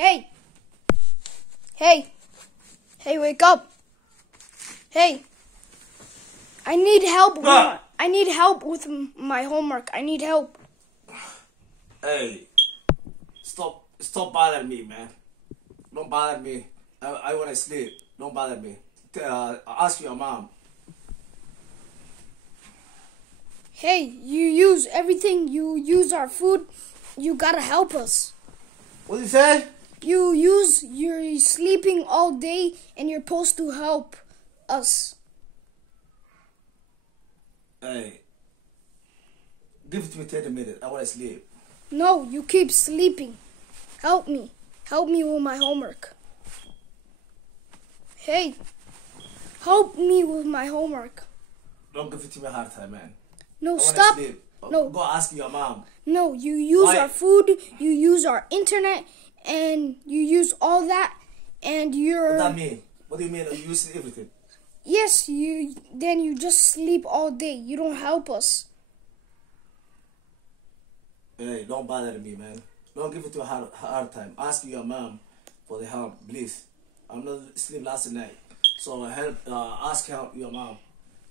Hey! Hey! Hey, wake up! Hey! I need help. I need help with my homework. I need help. Hey, stop bothering me, man. Don't bother me. I want to sleep. Don't bother me. Ask your mom. Hey, you use everything. You use our food. You gotta help us. What did you say? You're sleeping all day and you're supposed to help us. Hey, give it to me 30 minutes. I want to sleep. No, you keep sleeping. Help me. Help me with my homework. Hey, help me with my homework. Don't give it to me a hard time, man. No, I stop. Sleep. No. Go ask your mom. No, you use Why? our food, you use our internet, and you use all that, and you're... What does that mean? What do you mean? You use everything? Yes, then you just sleep all day. You don't help us. Hey, don't bother me, man. Don't give it to a hard time. Ask your mom for the help, please. I'm not sleep last night, so ask help your mom.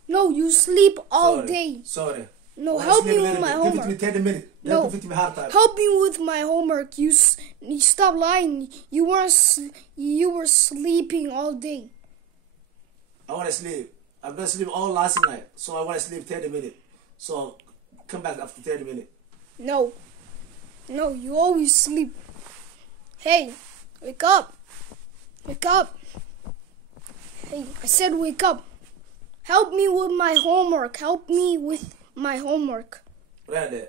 No, you sleep all day. Sorry. No, help me with my homework. Give it to me 30 minutes. No, Don't give it to me hard time. help me with my homework. You stop lying. You were sleeping all day. I want to sleep. I'm going to sleep all last night, so I want to sleep 30 minutes. So come back after 30 minutes. No, you always sleep. Hey, wake up. Wake up. Hey, I said wake up. Help me with my homework. Help me with my homework. Really?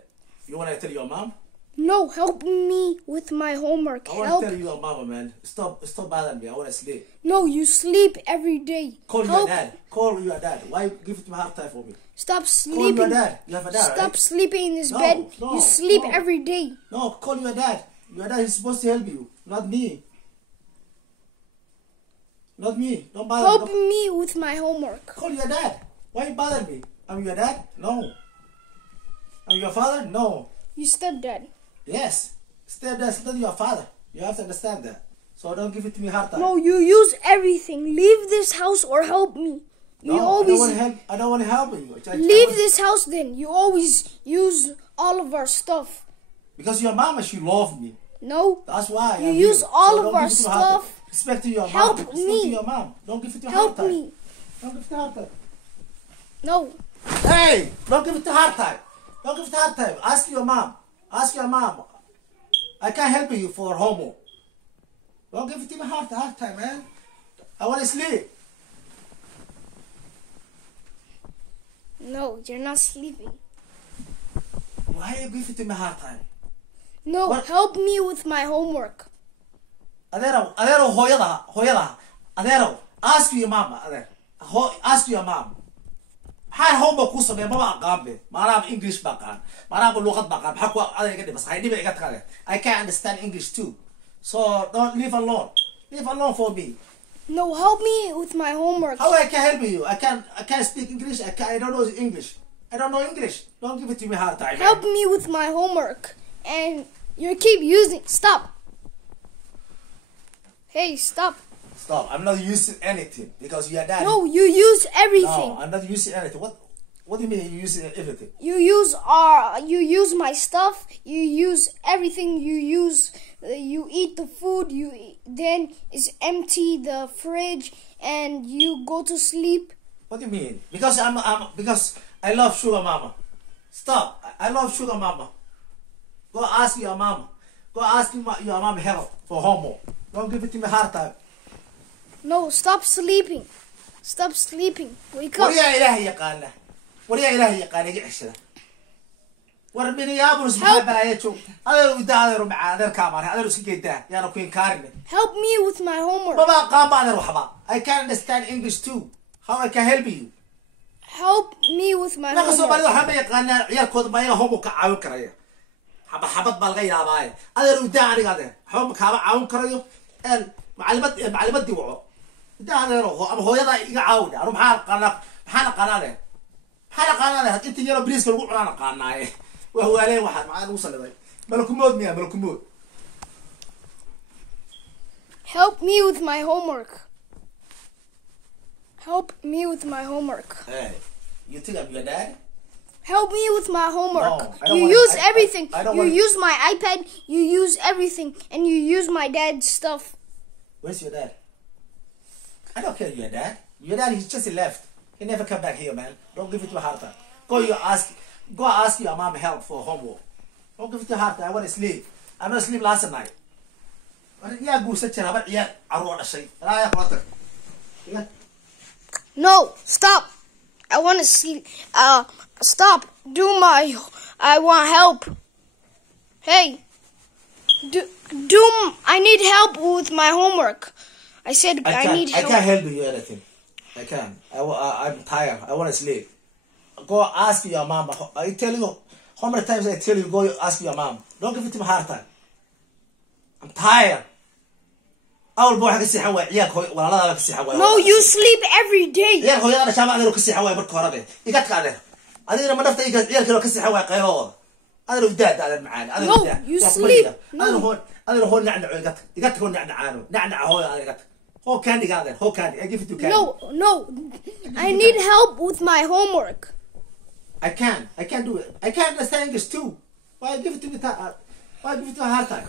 You want to tell your mom? No, help me with my homework. I want to tell your mama, man. Stop bothering me. I want to sleep. No, you sleep every day. Call your dad. Call your dad. Why give it to me hard time for me? Stop sleeping. Call your dad. You have a dad, Stop right? sleeping in this bed. You sleep every day. No, call your dad. Your dad is supposed to help you, not me. Not me. Don't bother. Help me with my homework. Call your dad. Why you bother me? I'm your dad? No. I'm your father? No. You stepdad. Yes. Stepdad's not your father. You have to understand that. So don't give it to me hard time. No, you use everything. Leave this house or help me. You always I don't want to help you. leave this house then. You always use all of our stuff. Because your mama, she loves me. No. That's why. You use all of our stuff. Respect to your mom. Help Respect me. to your mom. Don't give it to Help hard time. me. Don't give it to hard time. No. Hey! Don't give it to hard time. Don't give it to hard time. Ask your mom. Ask your mom. I can't help you for homework. Don't give it to me hard time, man. I want to sleep. No, you're not sleeping. Why you give it to me hard time? No, What? help me with my homework. Adeero, Adeero, ask your mom, Adeer. Ask your mom. Maxaa homework ku sameeyay mama aqaanbe maanaam English baqaan maanaam luqad baqaan maxaa ku adeega dhibas hay dhibi iga tagay I can't understand English too, so don't leave alone for me. No, help me with my homework. How I can help you? I can't speak English. I don't know English. I don't know English. Don't give it to me hard time, man. Help me with my homework. And you keep using... Stop. Hey, stop. Stop. I'm not using anything because you are daddy. No, you use everything. No, I'm not using anything. What do you mean you using everything? You use my stuff. You use everything. You eat the food. Then it's empty the fridge and you go to sleep. What do you mean? Because because I love sugar mama. Stop. I love sugar mama. Go ask your mama. Go ask your mama help for homework. Don't give it to me hard time. No, stop sleeping. Stop sleeping. Wake up. Wariya Ilaahay yaqaana. Wariya Ilaahay yaqaana iga cishada. War min yaabus maxaa joogta. Adeer u daadaro maca adeer kaamar. Adeer iska geedaa. Yaana ku inkaarine. Help me with my homework. Baba qaam adeer waxba. I can't understand English too. How I can help you? Help me with my Naga soo barido homework. waxba yaqaana ciyalkooda ma homework ka caawin karaya. Xabad baa laga yaabaa. Adeer u daa aniga adeer. Homework ka caawin karayo. macalimadii waco. Adeero ama hooyada iga caawin. Anu maxaa qanaade. Inta yaro briiska lagu cunaan qanaay. Waa waaleen waxa macaan u saliday. Malakumood miya malakumood. Help me with my homework. Help me with my homework. Hey, you think I'm your dad? Help me with my homework. No, I don't You wanna- use everything. I don't You wanna- use my iPad. You use everything, and you use my dad's stuff. Where's your dad? I don't care your dad. Your dad, he's just left. He never come back here, man. Don't give it to Haysta. Go ask your mom help for homework. Don't give it to Haysta. I want to sleep. I not sleep last night. Yeah, go sit here. Yeah, I want to sleep. Yeah. No, stop. I want to sleep. Stop. I want help. Hey. I need help with my homework. I said I need help. I can't help you anything. I can't. I'm tired. I want to sleep. Go ask your mom. I tell you, how many times I tell you, go ask your mom. Don't give it to me hard time. I'm tired. No, you sleep every day. No, you sleep. No. I give it to candy. No. I need help with my homework. I can't do it. I can't understand English too. Why give it to me? Why give it to a hard time?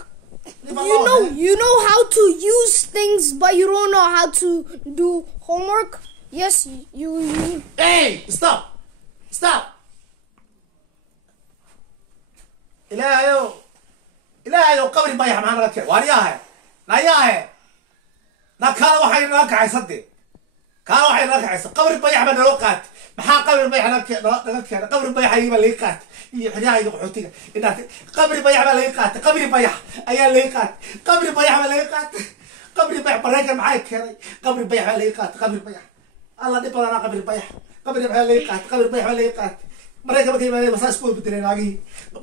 You know how to use things, but you don't know how to do homework. Yes, you. Hey, stop! إلهي قبري بيح معنا لك وارياه ناياه نكان وحي لك عيسدي كان وحي لك عيس قبري بيح من لوقات محا قبري بيح لك قبري بيح يبى ليقات يحياه يقحوتي إن قبري بيح ليقات قبري بيح أيا ليقات قبري بيح ليقات قبري بيح بريك معاك كذي قبري بيح ليقات قبري بيح الله نبلا قبري بيح قبري بيح ليقات قبري بيح ليقات مريكا markay yimaadeen masaas ku bedeleen naagii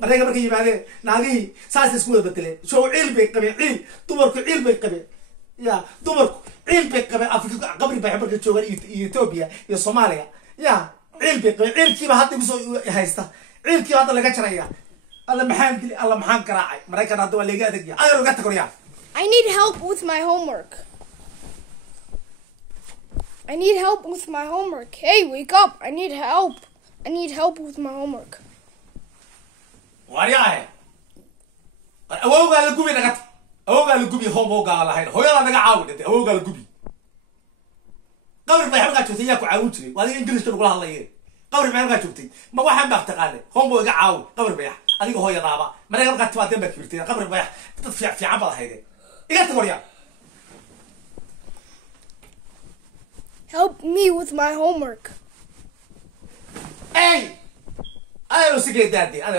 marayka markay yimaadeen naagii saas isku bedeleen soo ciil bay qabeen dumarku ciil bay qabeen ya dumarku ciil bay qabeen Afrika qabri bay markay joogan Ethiopia iyo Soomaaliya ya ciil bay qabeen ciilkiiba hadda ku soo haysta ciilkiiba hadda laga jaraya alla maxaan garaacay maraykan hadda waa leega adeeg ayro uga tagoyaa I need help with my homework. Hey, wake up. I need help with my homework. وارياه أوجا الجوبي نقط أوجا الجوبي هم أوجا على هاي هو يلا نقع عود أوجا الجوبي قبل ما يحرق شوتي ياكو عودتي وهذه إنجليز تقول الله يه قبل ما يحرق شوتي ما واحد بختقانه هم أوجا عود قبل ما يح هذه هو يضابا ما يحرق تواتين بكبرتين قبل ما يح تدفع في عبالة هيدا إيه تقوليا Help me with my homework. Hey! أنا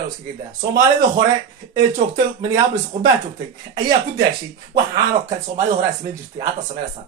لو سكيت Soomaalida hore ee joogtay Minneapolis qubaa joogtay ayaa ku daashay waxaan oo kale Soomaalida hore asman jirtay hadda sameeysan